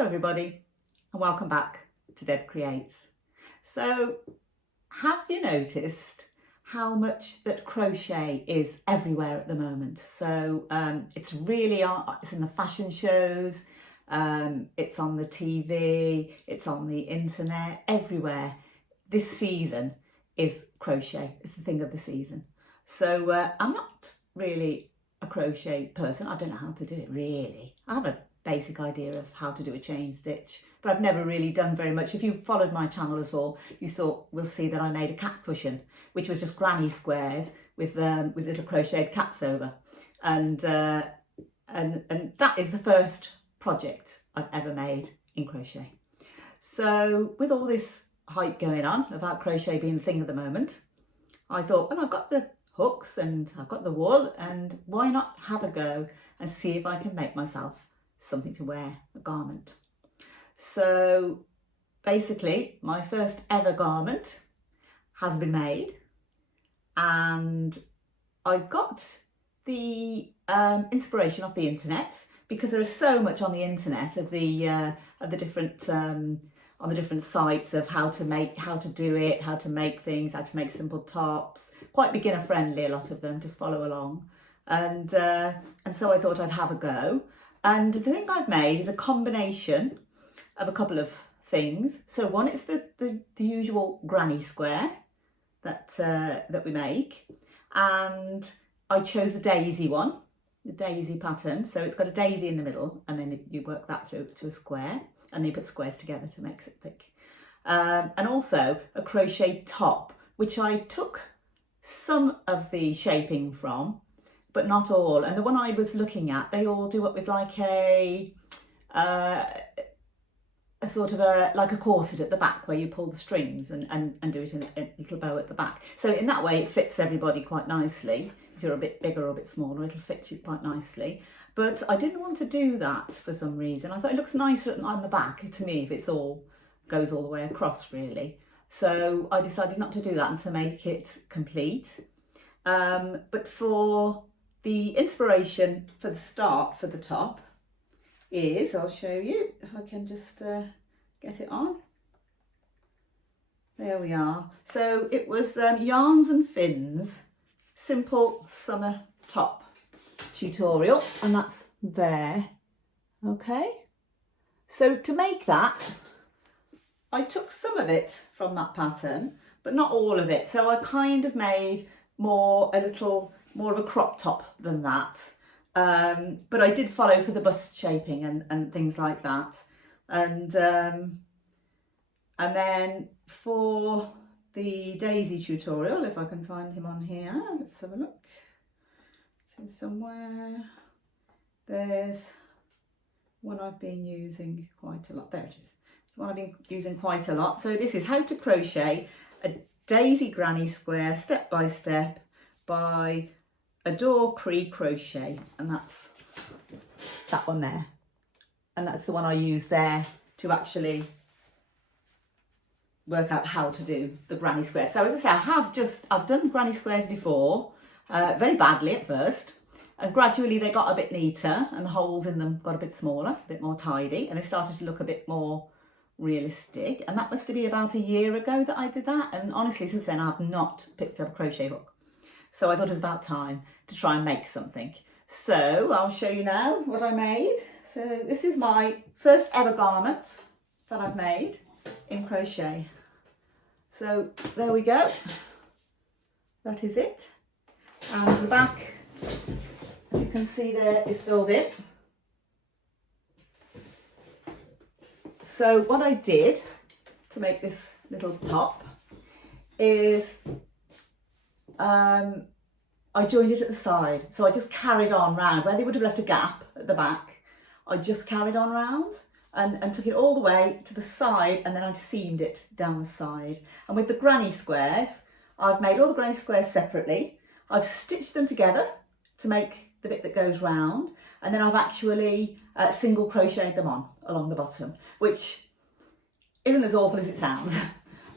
Hello everybody and welcome back to Deb Creates. So have you noticed how much that crochet is everywhere at the moment? So it's really it's in the fashion shows, it's on the TV, it's on the internet, everywhere. This season is crochet, it's the thing of the season. So I'm not really a crochet person. I don't know how to do it really. I have a basic idea of how to do a chain stitch, but I've never really done very much. If you followed my channel at all, will see that I made a cat cushion, which was just granny squares with little crocheted cats over, and that is the first project I've ever made in crochet. So with all this hype going on about crochet being the thing at the moment, I thought, well, I've got the hooks and I've got the wool, and why not have a go and see if I can make myself something to wear, a garment. So basically my first ever garment has been made, and I got the inspiration off the internet, because there is so much on the internet of the different on the different sites of how to do it, how to make things, how to make simple tops, quite beginner friendly, a lot of them, just follow along. And so I thought I'd have a go. And the thing I've made is a combination of a couple of things. So one is the usual granny square that we make, and I chose the daisy one, the daisy pattern. So it's got a daisy in the middle, and then you work that through to a square, and then you put squares together to make it thick. And also a crochet top, which I took some of the shaping from, but not all. And the one I was looking at, they all do up with like a sort of like a corset at the back, where you pull the strings and do it in a little bow at the back. So in that way it fits everybody quite nicely. If you're a bit bigger or a bit smaller, it'll fit you quite nicely. But I didn't want to do that for some reason. I thought it looks nicer on the back to me if it's all goes all the way across, really. So I decided not to do that and to make it complete. But for the inspiration for the start for the top is, I'll show you if I can just get it on. There we are. So it was Yarns and Fins simple summer top tutorial, and that's there. Okay, so to make that, I took some of it from that pattern, but not all of it. So I kind of made a little more of a crop top than that. But I did follow for the bust shaping and things like that. And then for the daisy tutorial, if I can find him on here, let's have a look. It's somewhere. There's one I've been using quite a lot. There it is. It's one I've been using quite a lot. So this is how to crochet a daisy granny square step by step by Adore Crochet, and that's that one there, and that's the one I use there to actually work out how to do the granny square. So as I say, I've done granny squares before, very badly at first, and gradually they got a bit neater and the holes in them got a bit smaller, a bit more tidy, and they started to look a bit more realistic. And that must be about a year ago that I did that, and honestly since then I've not picked up a crochet hook. So I thought it was about time to try and make something. So I'll show you now what I made. So this is my first ever garment that I've made in crochet. So there we go. That is it. And the back, you can see there, is filled in. So what I did to make this little top is I joined it at the side. So I just carried on round where they would have left a gap at the back. I just carried on round and took it all the way to the side, and then I seamed it down the side. And with the granny squares, I've made all the granny squares separately. I've stitched them together to make the bit that goes round, and then I've actually single crocheted them on along the bottom, which isn't as awful as it sounds.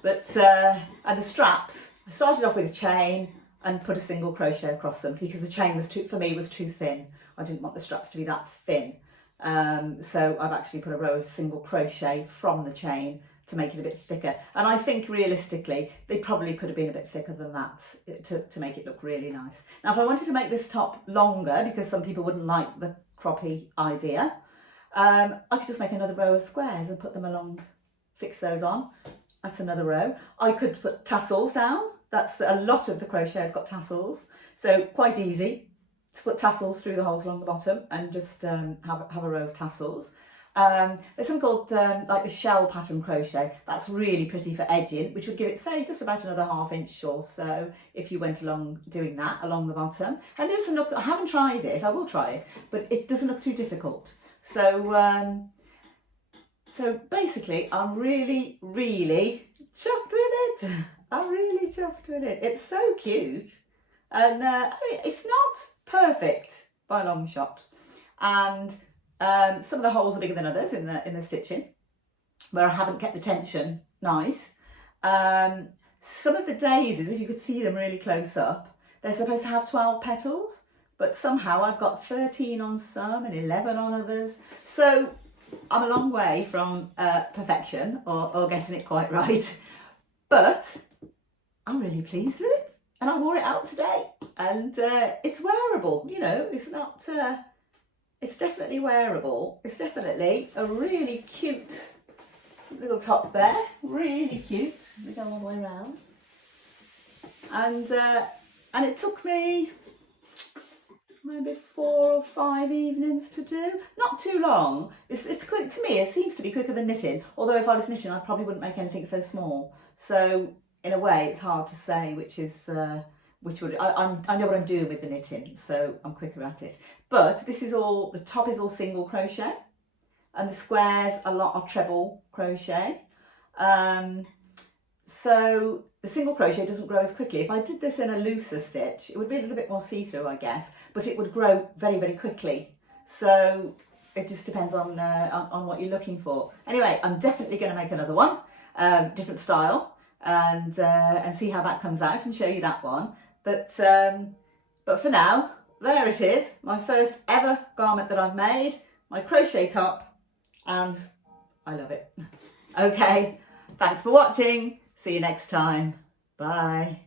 But and the straps, I started off with a chain and put a single crochet across them, because the chain was too thin. I didn't want the straps to be that thin. So I've actually put a row of single crochet from the chain to make it a bit thicker. And I think realistically, they probably could have been a bit thicker than that to make it look really nice. Now, if I wanted to make this top longer, because some people wouldn't like the croppy idea, I could just make another row of squares and put them along, fix those on. That's another row. I could put tassels down. That's a lot of the crochet has got tassels. So quite easy to put tassels through the holes along the bottom and just have a row of tassels. There's something called like the shell pattern crochet. That's really pretty for edging, which would give it, say, just about another ½ inch or so if you went along doing that along the bottom. And it doesn't look, I haven't tried it, I will try it, but it doesn't look too difficult. So, so basically, I'm really, really chuffed with it. I'm really chuffed with it. It's so cute. And I mean, it's not perfect by a long shot. And some of the holes are bigger than others in the stitching, where I haven't kept the tension nice. Some of the daisies, if you could see them really close up, they're supposed to have 12 petals, but somehow I've got 13 on some and 11 on others. So I'm a long way from perfection or getting it quite right, but I'm really pleased with it. And I wore it out today, and it's wearable, you know, it's not, it's definitely wearable. It's definitely a really cute little top there, really cute. We go all the way around. And it took me maybe 4 or 5 evenings to do. Not too long. It's quick to me. It seems to be quicker than knitting. Although if I was knitting, I probably wouldn't make anything so small. So in a way, it's hard to say which is which would I know what I'm doing with the knitting, so I'm quicker at it. But this is all, the top is all single crochet, and the squares a lot are treble crochet. So the single crochet doesn't grow as quickly. If I did this in a looser stitch, it would be a little bit more see-through, I guess, but it would grow very, very quickly. So it just depends on what you're looking for. Anyway, I'm definitely going to make another one, different style, and see how that comes out and show you that one. But for now, there it is, my first ever garment that I've made, my crochet top, and I love it. Okay, thanks for watching. See you next time. Bye.